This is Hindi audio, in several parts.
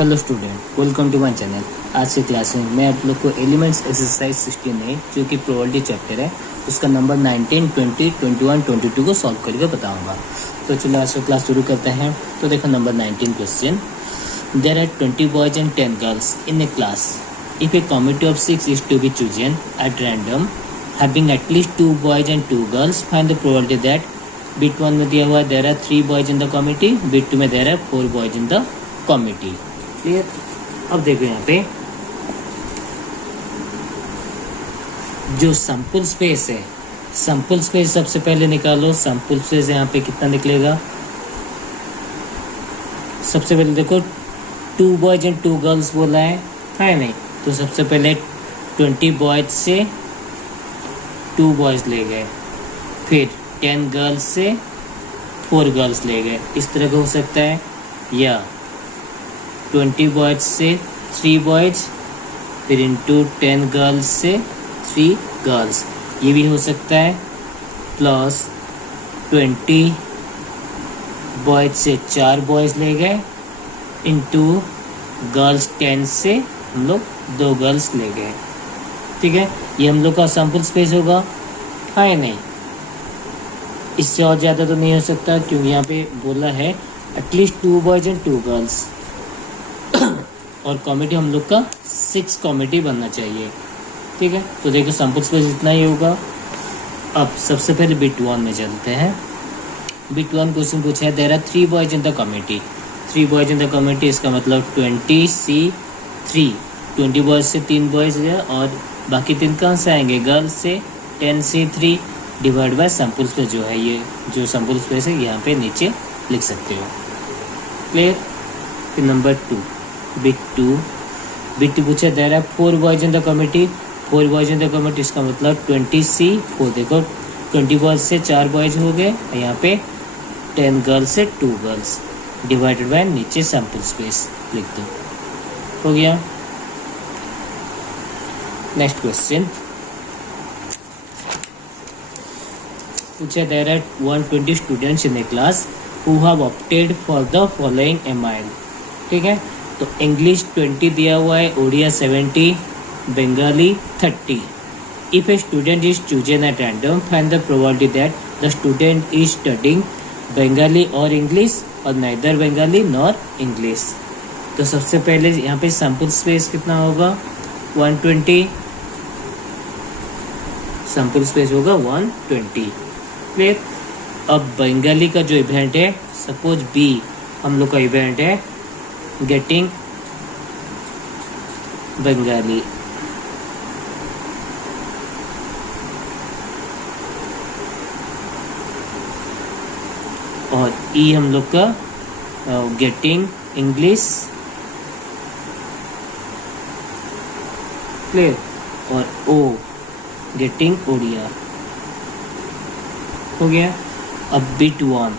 Hello student, welcome to my channel. आज के क्लास में मैं आप लोग को एलिमेंट्स एक्सरसाइज 16 जो कि प्रोबेबिलिटी चैप्टर है उसका नंबर 19, 20, 21, 22 को सॉल्व करके बताऊंगा। तो चलो आज का क्लास शुरू करते हैं। तो देखो number 19 question, there are 20 boys and 10 girls in a class. If a committee of 6 is to be chosen at random having at least 2 boys and 2 girls, find the probability that bit 1 में दिया हुआ there are 3 boys in the committee, bit 2 में there are 4 boys in the committee. Clear. अब देखो यहाँ पे जो सैंपल स्पेस है, सैंपल स्पेस सबसे पहले निकालो। सैंपल स्पेस यहाँ पे कितना निकलेगा? सबसे पहले देखो 2 बॉयज एंड 2 गर्ल्स बोला है नहीं? तो सबसे पहले 20 बॉयज से 2 बॉयज ले गए, फिर 10 गर्ल्स से 4 गर्ल्स ले गए। इस तरह का हो सकता है, या 20 बॉयज से 3 बॉयज फिर इंटू 10 गर्ल्स से 3 गर्ल्स, ये भी हो सकता है। प्लस 20 बॉयज से 4 बॉयज ले गए इंटू गर्ल्स 10 से हम लोग 2 गर्ल्स ले गए। ठीक है, ये हम लोग का सैंपल स्पेस होगा, हाँ या नहीं? इससे और ज़्यादा तो नहीं हो सकता क्योंकि यहाँ पे बोला है एटलीस्ट 2 बॉयज एंड 2 गर्ल्स, और कॉमिटी हम लोग का 6 कॉमिटी बनना चाहिए। ठीक है, तो देखो सैंपल स्पेस इतना ही होगा। अब सबसे पहले बिट 1 में चलते हैं। बिट 1 क्वेश्चन पूछा है, there are 3 boys in the committee. 3 boys in the committee, इसका मतलब 20C3, 20 बॉयज से 3 बॉयज है और बाकी 3 कहाँ से आएंगे? गर्ल्स से। 10C3 divide by sample space जो है, ये जो सैंपल स्पेस है यहाँ पे नीचे लिख सकते हो। क्लियर। फिर नंबर 2, बिट 2 पूछा, there are 4 boys in the committee. 4 boys in the committee, इसका मतलब 20C4, देखो 20 बॉयज से 4 बॉयज हो गए, यहाँ पे 10 गर्ल्स से 2 गर्ल्स डिवाइडेड बाय नीचे सैंपल स्पेस लिख दो, हो गया। नेक्स्ट क्वेश्चन पूछा, there are 120 students in a class who have opted for the following email. ठीक है, तो इंग्लिश 20 दिया हुआ है, Odia 70, Bengali 30। If a student is chosen at random, find the probability that the student is studying Bengali और इंग्लिश और नाइदर बंगाली नॉर इंग्लिश। तो सबसे पहले यहाँ पे सैंपल स्पेस कितना होगा? 120, सैंपल स्पेस होगा 120। क्लियर। अब बंगाली का जो इवेंट है, सपोज बी हम लोग का इवेंट है गेटिंग बंगाली, और ई हम लोग का गेटिंग इंग्लिश। क्लियर। और ओ गेटिंग ओडिया, हो गया। अब बिट 1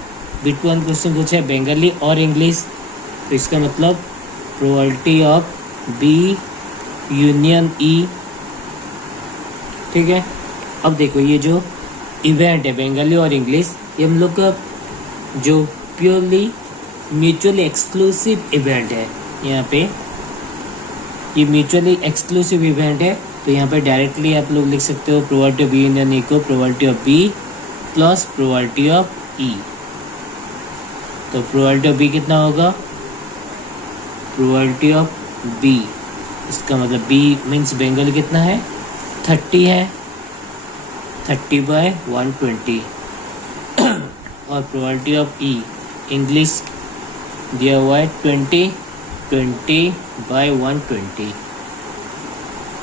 क्वेश्चन पूछा है बंगाली और इंग्लिश, तो इसका मतलब प्रोबेबिलिटी ऑफ बी यूनियन ई। ठीक है, अब देखो ये जो इवेंट है बंगाली और इंग्लिश, ये हम लोग का जो प्योरली म्यूचुअली एक्सक्लूसिव इवेंट है। यहाँ पे ये म्यूचुअली एक्सक्लूसिव इवेंट है, तो यहाँ पे डायरेक्टली आप लोग लिख सकते हो probability of B union E को probability of B plus probability of E. तो प्रोबेबिलिटी ऑफ बी कितना होगा? प्रोबेबिलिटी ऑफ बी, इसका मतलब बी मीन्स बंगाली कितना है? 30 है, 30/120। और प्रोबेबिलिटी ऑफ ई इंग्लिश दिया हुआ है 20/120।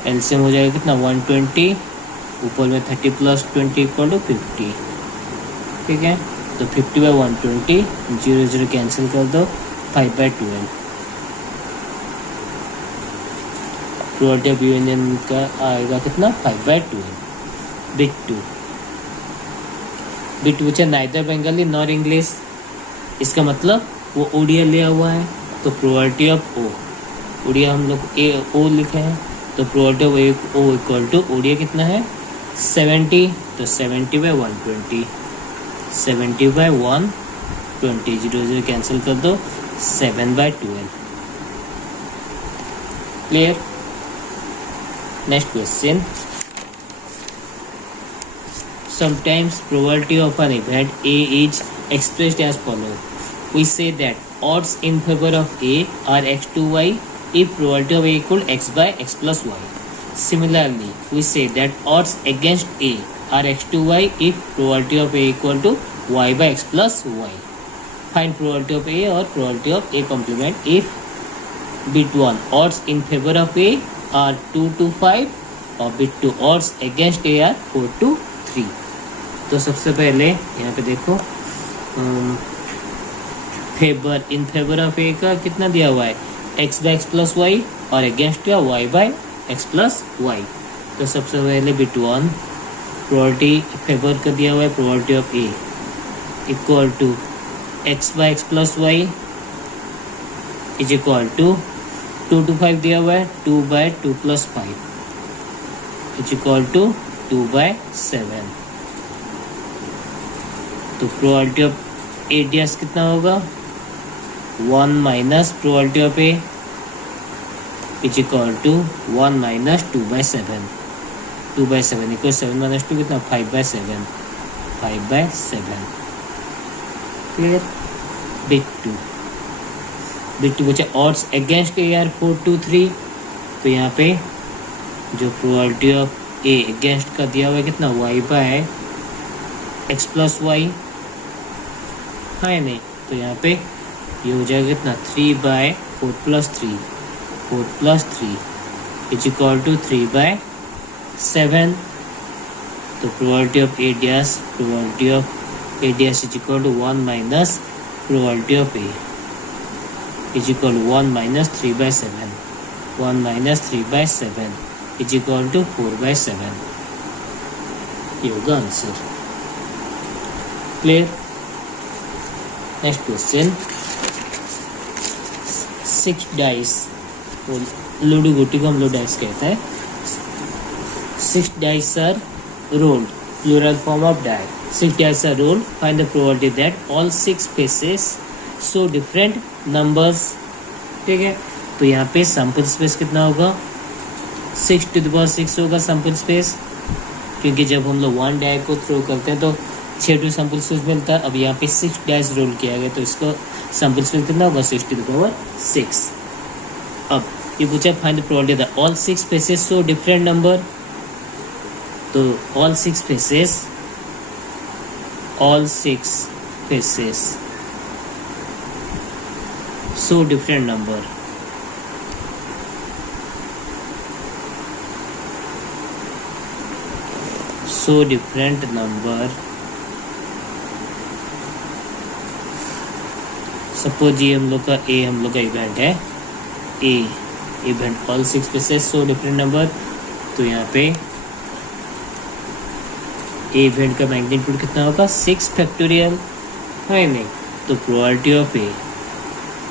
एलसीएम हो जाएगा कितना? 120, ऊपर में 30 + 20 = 50। ठीक है, तो 50/120, 0 कैंसिल कर दो, 5/12। प्रोबेबिलिटी ऑफ यूनियन का आएगा कितना? 5/12। बिट 2 पूछा, नाइदर बंगाली नॉर इंग्लिश, इसका मतलब वो ओडिया लिया हुआ है, तो प्रोबेबिलिटी ऑफ ओ, ओडिया हम लोग ओ लिखे हैं, तो probability of O equal to Odia कितना है? 70, तो 70/120, 70/120, 0 कैंसिल कर दो, 7/12। Clear? Next question. Sometimes probability of an event A is expressed as follow. We say that odds in favor of A are x2y if probability of A equal x by x plus y. Similarly, we say that odds against A are x2y if probability of A equal to y by x plus y. Find probability of A or probability of A complement if bit 1 odds in favor of A are 2 to 5 और bit 2 odds against A are 4 to 3. तो सबसे पहले यहाँ पे देखो favour in favour of A का कितना दिया हुआ है X by X plus Y और अगेंस्ट क्या Y by X plus Y. तो सबसे पहले बिट 1 प्रोबेबिलिटी फेवर का दिया हुआ है probability of A equal to X by X plus Y is equal to 2 to 5 दिया हुआ है 2 by 2 plus 5 is equal to 2 by 7. तो probability of A D S कितना होगा 1 minus probability of A is equal to 1 minus 2 by 7. 2 by 7 equal 7 minus 2 कितना 5 बाई 7. 5 by 7 clear. बिट 2 बचा odds against A R 4 to 3. तो यहाँ पे जो प्रोबेबिलिटी ऑफ ए अगेंस्ट का दिया हुआ है कितना Y by X plus Y है नहीं. तो यहाँ पे ये हो जाएगा कितना 3 by 4 plus 3 4 plus 3 is equal to 3 by 7. तो probability of A D S is equal to 1 minus probability of A is equal to 1 minus 3 by 7. 1 minus 3 by 7 is equal to 4 by 7. ये होगा answer. Clear. Next question. 6 dice ludo गोटी को हम लोग डाइस कहते हैं. 6 dice are rolled plural form of die. 6 dice are rolled. Find the probability that all 6 faces so different numbers. ठीक है. तो यहाँ पे सैम्पल स्पेस कितना होगा 6 to the power 6 होगा सैम्पल स्पेस, क्योंकि जब हम लोग 1 डाई को थ्रो करते हैं तो 6 टू सैम्पल स्पेस मिलता है. अब यहाँ पे 6 डाइस रोल किया गया तो इसका सैम्पल स्पेस कितना होगा 6 to the power 6. अब ये पूछा find the probability that all 6 faces so different number. तो ऑल 6 फेसेस सो different number. So different number. Suppose ये हम लोग का इवेंट है A event all 6 faces so different number. तो यहाँ पे ए इवेंट का मैग्नीट्यूड कितना होगा 6 फैक्टोरियल है नहीं. तो प्रोबेबिलिटी ऑफ ए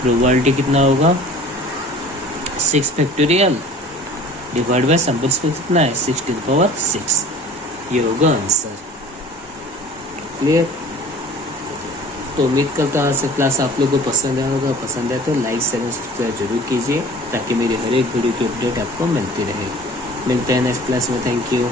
प्रोबेबिलिटी कितना होगा 6 factorial divide by sample space कितना है 6 to the power 6. ये होगा आंसर. क्लियर. तो उम्मीद करता हूँ आज क्लास आप लोगों को पसंद आया होगा. पसंद आए तो लाइक शेयर सब्सक्राइब जरूर कीजिए ताकि मेरी हर एक वीडियो की अपडेट आपको मिलती रहे. मिलते हैं नेक्स्ट क्लास में. Thank you.